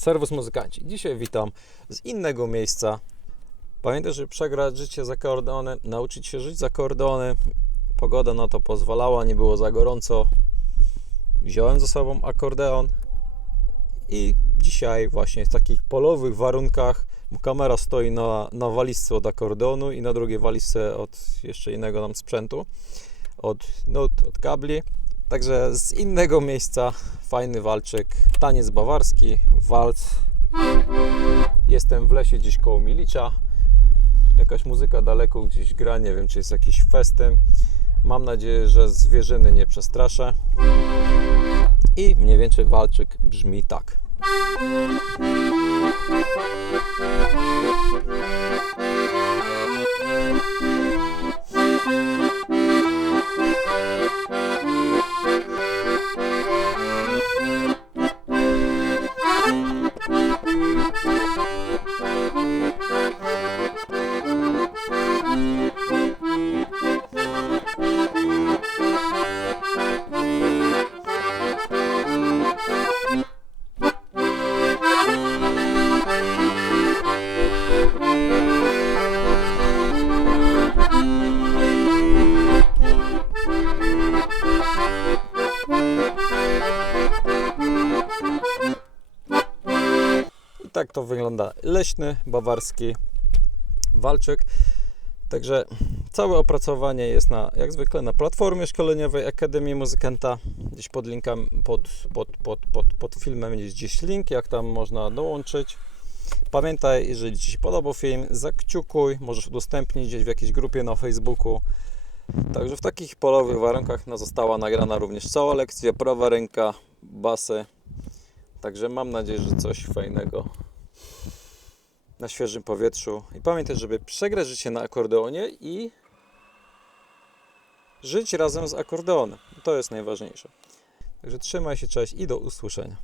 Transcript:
Serwus muzykanci. Dzisiaj witam z innego miejsca. Pamiętaj, żeby przegrać życie z akordeonem, nauczyć się żyć z akordeonem. Pogoda na to pozwalała, nie było za gorąco. Wziąłem ze sobą akordeon i dzisiaj właśnie w takich polowych warunkach kamera stoi na, na walizce od akordeonu i na drugiej walizce od jeszcze innego nam sprzętu, od nut, od kabli. Także z innego miejsca fajny walczyk, taniec bawarski, walc. Jestem w lesie gdzieś koło Milicza. Jakaś muzyka daleko gdzieś gra, nie wiem czy jest jakiś festyn. Mam nadzieję, że zwierzyny nie przestraszę. I mniej więcej walczyk brzmi tak. Tak to wygląda leśny, bawarski walczyk. Także całe opracowanie jest na, jak zwykle na platformie szkoleniowej Akademii Muzykanta. Gdzieś pod linkiem, pod, pod, pod, pod, pod filmem jest gdzieś link, jak tam można dołączyć. Pamiętaj, jeżeli Ci się podobał film, zakciukuj, możesz udostępnić gdzieś w jakiejś grupie na Facebooku. Także w takich polowych warunkach no, została nagrana również cała lekcja, prawa ręka, basy. Także mam nadzieję, że coś fajnego na świeżym powietrzu. I pamiętaj, żeby przegrać życie na akordeonie i żyć razem z akordeonem. To jest najważniejsze. Także trzymaj się, cześć i do usłyszenia.